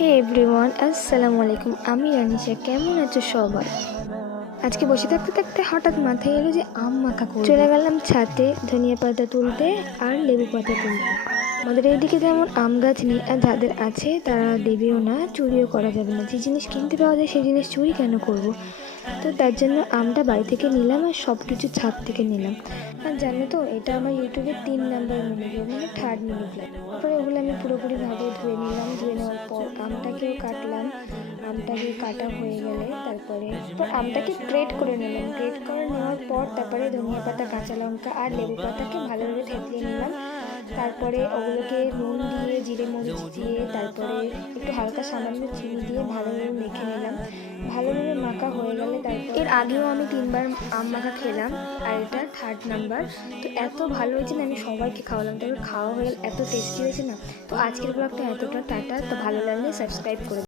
হে everyone, আসসালামু আলাইকুম। আমি রানিশা। কেমন আছো সবাই? আজকে বসে থাকতে থাকতে হঠাৎ মাথায় এলো যে আম মাখা করব। চলে গেলাম ছাদে ধনিয়া পাতা তুলতে আর লেবু পাতা তুলতে। আমাদের এইদিকে যেমন আম গাছ নেই, আর যাদের আছে তারা দেবেও না, চুরিও করা যাবে না। যে জিনিস কিনতে পাওয়া যায় সেই জিনিস চুরি কেন করব? তো তার জন্য আমটা বাড়ি থেকে নিলাম আর সব কিছু ছাদ থেকে নিলাম। আর জানো তো, এটা আমার ইউটিউবের 3 নাম্বার মিনি ব্লগ, মানে থার্ড মিনি ব্লগ। তারপরে ওগুলো আমি পুরোপুরিভাবে ধুয়ে নিলাম। ধুয়ে নেওয়ার পর আমটাকেও কাটলাম। আমটাকে কাটা হয়ে গেলে তারপরে আমটাকে গ্রেট করে নিলাম। গ্রেট করে নেওয়ার পর তারপরে ধনিয়া পাতা, কাঁচা লঙ্কা আর লেবু পাতাকে ভালোভাবে থেতলিয়ে নিলাম। তারপরে ওগুলোকে নুন দিয়ে, জিরে মরিচ দিয়ে, তারপরে একটু হালকা সামান্য চিনি দিয়ে ভালোভাবে মেখে নিলাম। ভালোভাবে মাখা হয়ে গেলে তারপর এর আগেও আমি 3বার আম মাখা খেলাম, আর এটা থার্ড নাম্বার। তো এত ভালো হয়েছে না, আমি সবাইকে খাওয়ালাম। তারপর খাওয়া হয়ে গেল, এত টেস্টি হয়েছে না। তো আজকের ব্লগটা এতটা। টাটা। তো ভালো লাগলে সাবস্ক্রাইব করে